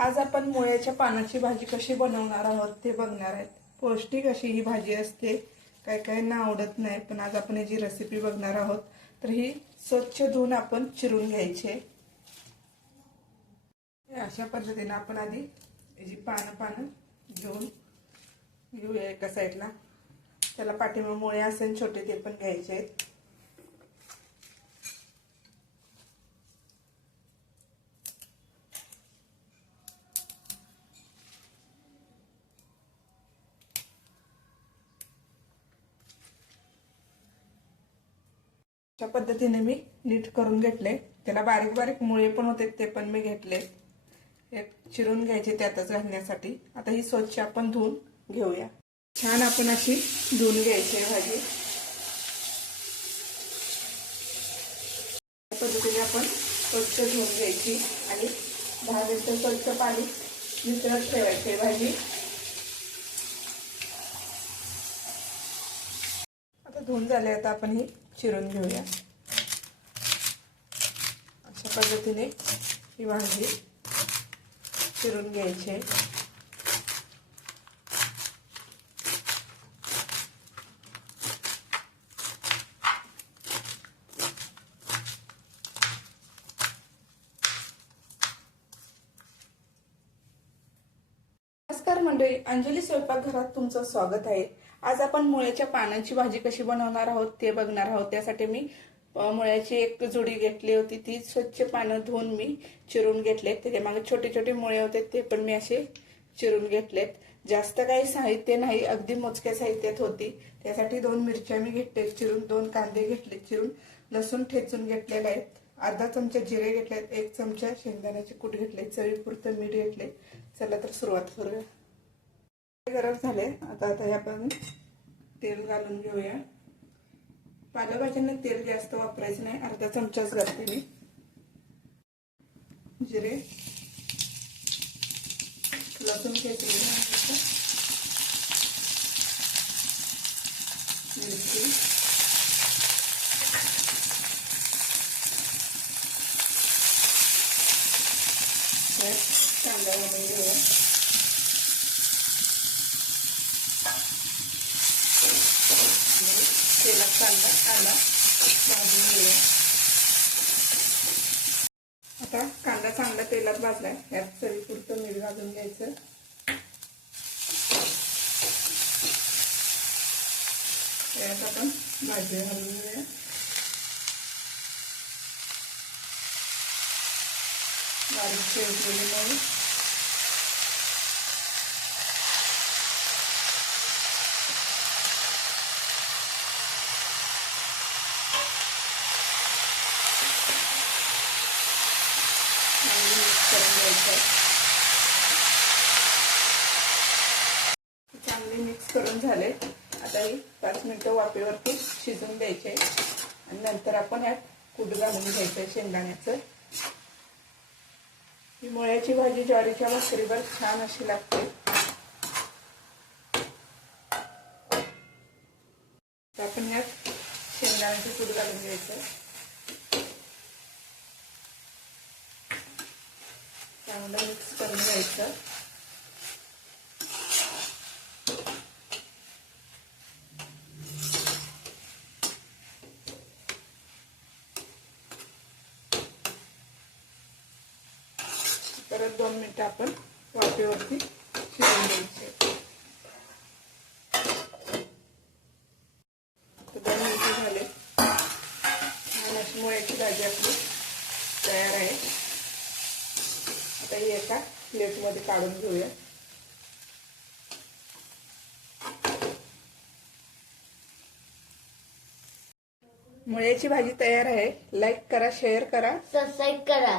आज आपण मुळ्याच्या पानाची भाजी कशी बनवणार आहोत ते बघणार आहेत. पौष्टिक अशी ही भाजी असते. काय काहींना आवडत नाही पण आज आपण याची रेसिपी बघणार आहोत. तर ही स्वच्छ धुवून आपण चिरून घ्यायचे. अशा पद्धतीने आपण आधी याची पानं पानं घेऊन घेऊया एका साईडला त्याला पाठीमा मुळे असेल छोटे ते पण घ्यायचे आहेत. अशा पद्धतीने मी नीट करून घेतले. त्याला बारीक बारीक मुळे पण होते ते पण मी घेतले. हे चिरून घ्यायचे त्यातच घालण्यासाठी. आता ही स्वच्छ आपण धुवून घेऊया. छान आपण अशी धुवून घ्यायची आहे भाजी. पद्धतीने आपण स्वच्छ धुवून घ्यायची आणि दहा मिनिटं स्वच्छ पाणी मिसळत ठेवायची भाजी. आता धुवून झाले आता आपण ही चिरून घेऊया अशा पद्धतीने ही वांगी चिरून घ्यायची आहे. नमस्कार मंडळी अंजली स्वयंपाकघरात तुमचं स्वागत आहे आज आपण मुळ्याच्या पानांची भाजी कशी बनवणार आहोत ते बघणार आहोत. त्यासाठी मी मुळ्याची एक जुडी घेतली होती. ती स्वच्छ पानं धुवून मी चिरून घेतलेत. त्याच्यामागे छोटे छोटे मुळे होते ते पण मी असे चिरून घेतलेत. जास्त काही साहित्य नाही अगदी मोजक्या साहित्यात होती. त्यासाठी दोन मिरच्या मी घेतले चिरून दोन कांदे घेतले चिरून. लसूण ठेचून घेतलेले आहेत. अर्धा चमचा जिरे घेतलेत एक चमचा शेंगदाण्याचे कूट घेतले चवीपुरतं मीठ घेतले. चला तर सुरुवात करूया. गरम झाले. आता आता हे आपण तेल घालून घेऊया. पालेभाज्यांना तेल जास्त वापरायचं नाही. अर्धा चमचाच घालते मी. जिरे. लसूण घेतले मिरची कांदा घालून घेऊया तेलात कांदा कांदा भाजून घेऊया आता कांदा चांगला तेलात भाजलाय. यात चवीपुरतं मीठ घालून घ्यायचं. त्यात आपण भाजी घालून घेऊया. बारीक शेवटलेली मग चांगली मिक्स करून घ्यायचं चांगली मिक्स करून झाले. आता ही पाच मिनिटं वाफेवरती शिजून द्यायचे. आणि नंतर आपण यात कूट घालून घ्यायचं शेंगदाण्याचं. ही मुळ्याची भाजी ज्वारीच्या भाकरीवर छान अशी लागते. आपण यात शेंगदाण्याचं कूट घालून घ्यायचं चांगलं मिक्स करून घ्यायचं. परत दोन मिनिटं आपण वाफेवरती शिजून द्यायचे दोन मिनिटं झाले. आणि अशी मुळ्याची भाजी आपली तयार आहे. आता ही एका प्लेटमध्ये काढून घेऊया. मुळ्याची भाजी तयार आहे. लाईक करा शेअर करा. सबस्क्राईब करा.